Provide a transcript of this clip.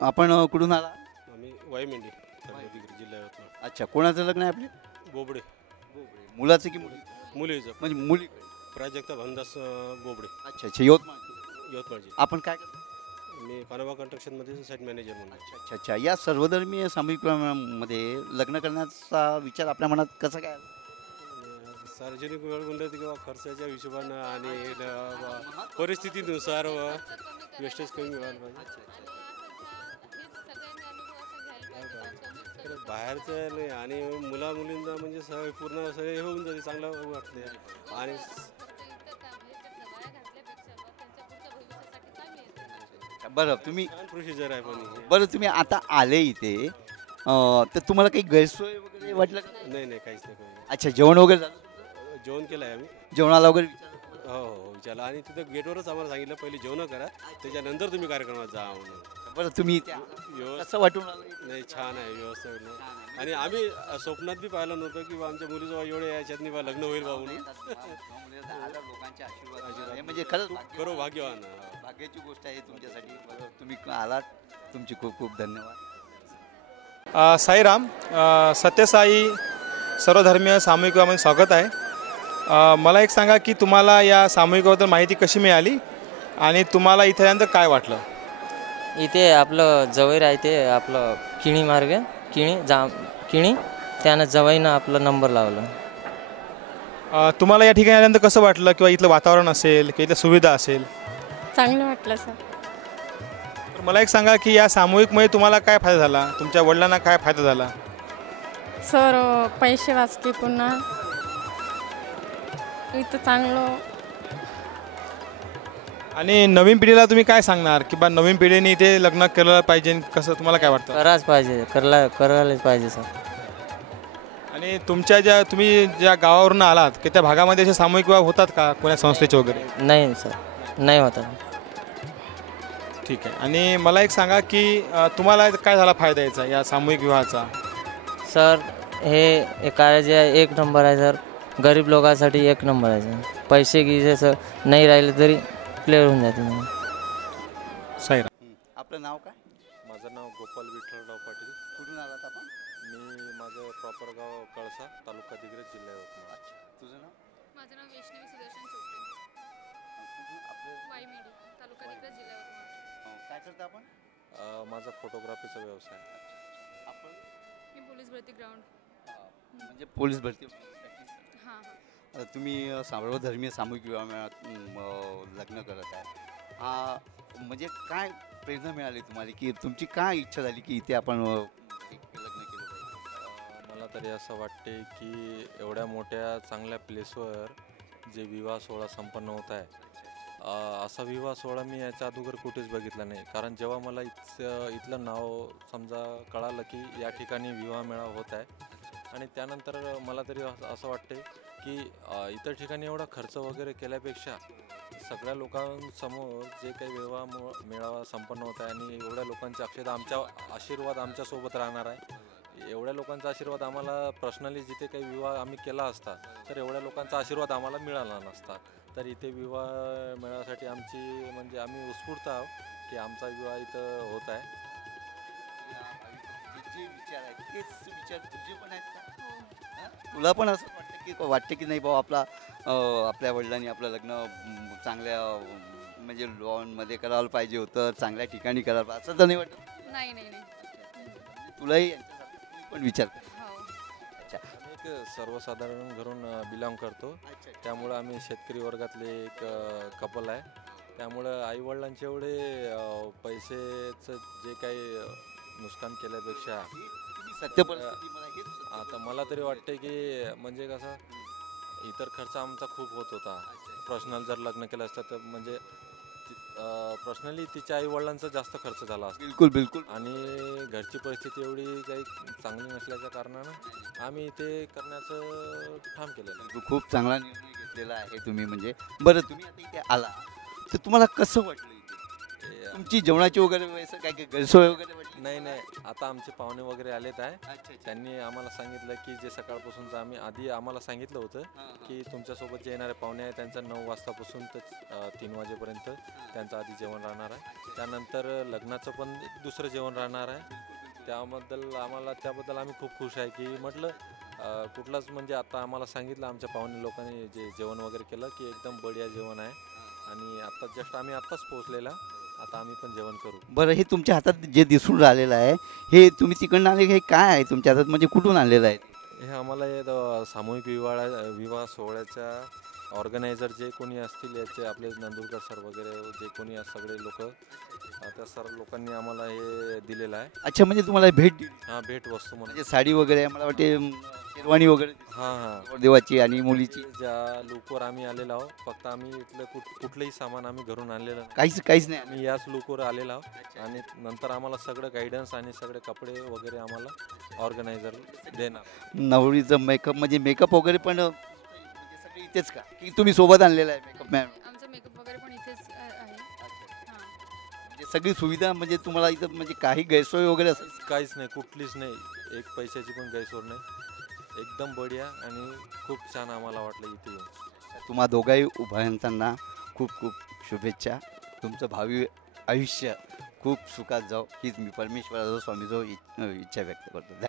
आपण कुठून आला? आम्ही वाईमेंढी तालुका जिल्हा यवतमाळ. अच्छा, कोणाचं लग्न आहे आपले? बोबडे मुलाचं की मुली? मुलीचं म्हणजे मुली. प्राजक्ता भानदास बोबडे अच्छा अच्छा, यवतमाळ. यवतमाळची. आपण काय करतो? मी पानोबा कन्स्ट्रक्शनमध्ये साईट मॅनेजर म्हणून. अच्छा अच्छा अच्छा, या सर्वधर्मीय सामूहिक विवाहामध्ये लग्न करण्याचा विचार आपल्या मनात कसा काय आला? सार्वजनिक वेळ म्हणलं किंवा खर्चाच्या हिशोबानं आणि परिस्थितीनुसार वेस्टेज कमी व्हायला पाहिजे. तर बाहेरचं नाही आणि मुला मुलींना म्हणजे पूर्ण सगळे हे होऊन जाते, चांगलं वाटते. आणि बरं तुम्ही छान प्रोसिजर आहे पण ही. बरं तुम्ही आता आले इथे, तर तुम्हाला काही गैरसोय वगैरे वाटलं का? नाही नाही, काहीच नाही काही. अच्छा, जेवण वगैरे झालं? जेवण केलं आहे आम्ही. जेवणाला वगैरे विचारलं? हो हो विचारलं आणि तिथं गेटवरच आम्हाला सांगितलं पहिले जेवण करा, त्याच्यानंतर तुम्ही कार्यक्रमात जा म्हणून. बरं तुम्ही इथे व्यवस्था कसं वाटून आलं? नाही, छान आहे व्यवस्था वगैरे. आणि आम्ही स्वप्नात बी पाहिलं नव्हतं की बा आमच्या मुलीजवळ एवढे याच्यात बा लग्न होईल बा म्हणून. लोकांचे आशीर्वाद आहे, म्हणजे खरंच खरं भाग्यवान. भाग्याची गोष्ट आहे तुमच्यासाठी. तुम्ही आलात, तुमची खूप खूप धन्यवाद. साईराम. सत्यसाई सर्वधर्मीय सामूहिक विवाहामध्ये स्वागत आहे. मला एक सांगा की तुम्हाला या सामूहिक विवाहाबद्दल माहिती कशी मिळाली आणि तुम्हाला इथे आल्यानंतर काय वाटलं? इथे आपलं जवळ आहे ते आपलं किणी मार्ग किणी त्यानं जवळनं आपला नंबर लावला. तुम्हाला या ठिकाणी आल्यानंतर कसं वाटलं किंवा इथलं वातावरण असेल किंवा इथल्या सुविधा असेल? चांगलं वाटलं सर. तर मला एक सांगा की या सामूहिकमुळे तुम्हाला काय फायदा झाला, तुमच्या वडिलांना काय फायदा झाला? सर पैसे वाचले, पुन्हा इथं चांगलं. आणि नवीन पिढीला तुम्ही काय सांगणार की बा नवीन पिढीने इथे लग्न केलं पाहिजे, कसं तुम्हाला काय वाटतं? करायलाच पाहिजे सर. आणि तुम्ही ज्या गावावरून आलात की त्या भागामध्ये असे सामूहिक विवाह होतात का कोणत्या संस्थेचे वगैरे? नाही सर, नाही होता. ठीक आहे. आणि मला एक सांगा की तुम्हाला काय झाला फायदा याचा या सामूहिक विवाहाचा? सर हे कार्य एक नंबर आहे सर. गरीब लोकांसाठी एक नंबर आहे सर. पैसे गिसे सर नाही राहिले तरी क्लिअर होऊन जाते. साईराम. आपलं नाव काय? माझं नाव गोपाल विठ्ठलराव पाटील. कुठून आलात आपण? माझं प्रॉपर गाव कळसा, तालुका दिग्रज, जिल्हा यवतमाळ. तुझं नाव? माझं नाव वैष्णवी सुदर्शन चोपडे. आपलं वाईमेडी, तालुका दिग्रज, जिल्हा यवतमाळ. काय करता आपण? माझा फोटोग्राफीचा व्यवसाय. आपण मी पोलीस भरती ग्राउंड. म्हणजे पोलीस भरती. हां हां. तुम्ही सर्वधर्मीय सामूहिक विवाह लग्न करत आहे, म्हणजे काय प्रेरणा मिळाली तुम्हाला की तुमची काय इच्छा झाली की इथे आपण लग्न केलं पाहिजे? मला तरी असं वाटते की एवढ्या मोठ्या चांगल्या प्लेसवर जे विवाह सोहळा संपन्न होत आहे, असा विवाह सोहळा मी याच्या अगोदर कुठेच बघितला नाही. कारण जेव्हा मला इथलं नाव समजा कळालं की या ठिकाणी विवाह मेळावा होत आहे आणि त्यानंतर मला तरी असं वाटते की इतर ठिकाणी एवढा खर्च वगैरे केल्यापेक्षा सगळ्या लोकांसमोर जे काही विवाह मेळावा संपन्न होत आहे आणि एवढ्या लोकांचे आशीर्वाद आमच्यासोबत राहणार आहे. एवढ्या लोकांचा आशीर्वाद आम्हाला पर्सनली जिथे काही विवाह आम्ही केला असता तर एवढ्या लोकांचा आशीर्वाद आम्हाला मिळाला नसता. तर इथे विवाह मेळाव्यासाठी म्हणजे आम्ही उत्स्फूर्त आहोत की आमचा विवाह इथं होत आहे. जे विचार आहेत तेच विचार तुझे पण आहेत का? तुला पण असं वाटतं की नाही बाबा आपल्या वडिलांनी आपलं लग्न चांगल्या म्हणजे लॉनमध्ये करायला पाहिजे होतं, चांगल्या ठिकाणी करायला, असं तर नाही वाटत? नाही नाही नाही. तुलाही पण विचार कर. हो. अच्छा. आम्ही एक सर्वसाधारण घरून बिलॉंग करतो, त्यामुळं आम्ही शेतकरी वर्गातले एक कपल आहे. त्यामुळं आईवडिलांचे एवढे पैसेचं जे काही नुकसान केल्यापेक्षा सत्य परिस्थिती मला हेच आता मला तरी वाटते की म्हणजे कसं इतर खर्च आमचा खूप होत होता. पर्सनल जर लग्न केलं असतं तर म्हणजे पर्सनली तिच्या आईवडिलांचा जास्त खर्च झाला असता. बिलकुल बिलकुल. आणि घरची परिस्थिती एवढी काही चांगली नसल्याच्या कारणानं आम्ही इथे करण्याचं ठाम केलेलं आहे. खूप चांगला निर्णय घेतलेला आहे तुम्ही. म्हणजे बरं, तुम्ही आता इथे आला तर तुम्हाला कसं वाटलं इथे? तुमची जेवणाची वगैरे असं काय काय गैरसोय वगैरे वाटली? नाही नाही, आता आमचे पाहुणे वगैरे आलेत आहे. अच्छा, अच्छा. त्यांनी आम्हाला सांगितलं की जे सकाळपासूनचं आम्ही आधी आम्हाला सांगितलं होतं हां, हां. की तुमच्यासोबत जे येणारे पाहुणे आहे त्यांचं 9 वाजतापासून तर 3 वाजेपर्यंत त्यांचं आधी जेवण राहणार आहे. त्यानंतर लग्नाचं पण दुसरं जेवण राहणार आहे. त्याबद्दल आम्ही खूप खुश आहे की म्हटलं कुठलाच म्हणजे आता आम्हाला सांगितलं आमच्या पाहुणे लोकांनी जे जेवण वगैरे केलं की एकदम बढिया जेवण आहे. आणि आता जस्ट आम्ही आत्ताच पोहोचलेला, आता आम्ही पण जेवण करू. बरं, हे तुमच्या हातात जे दिसून राहिलेलं आहे, हे तुम्ही तिकडनं आले, हे काय आहे तुमच्या हातात, म्हणजे कुठून आणलेलं आहे? हे आम्हाला हे सामूहिक विवाह सोहळ्याच्या ऑर्गनायझर जे कोणी असतील याचे आपले नंदुरकर सर वगैरे जे कोणी सगळे लोक त्या सर्व लोकांनी आम्हाला हे दिलेलं आहे. अच्छा, म्हणजे तुम्हाला भेट दिली, हां, भेट वस्तू म्हणून. म्हणजे साडी वगैरे आहे, मला वाटते शेरवानी वगैरे हां हां, देवाची आणि मुलीची. ज्या लुकवर आम्ही आलेलो आहोत, फक्त आम्ही इथलं कुठलंही सामान आम्ही घरून आणलेलं नाही. काहीच नाही. आम्ही याच लुकवर आलेलो आहोत आणि नंतर आम्हाला सगळं गायडन्स आणि सगळे कपडे वगैरे आम्हाला ऑर्गनायझर देणार. नवरीचं मेकअप, म्हणजे मेकअप वगैरे पण म्हणजे सगळे इथेच का, की तुम्ही सोबत आणलेलं आहे मेकअप मॅन? आमचं मेकअप वगैरे पण इथेच आहे. हां. म्हणजे सगळी सुविधा, म्हणजे तुम्हाला इथं म्हणजे काही गैरसोय वगैरे असेल? काहीच नाही, कुठलीच नाही, एक पैशाची पण गैरसोय नाही. एकदम बढिया आणि खूप छान आम्हाला वाटलं इथे येऊन. तुम्हा दोघाही उभयांना खूप खूप शुभेच्छा. तुमचं भावी आयुष्य खूप सुखात जाओ, हीच मी परमेश्वराजवळ स्वामीजवळ इच्छा व्यक्त करतो.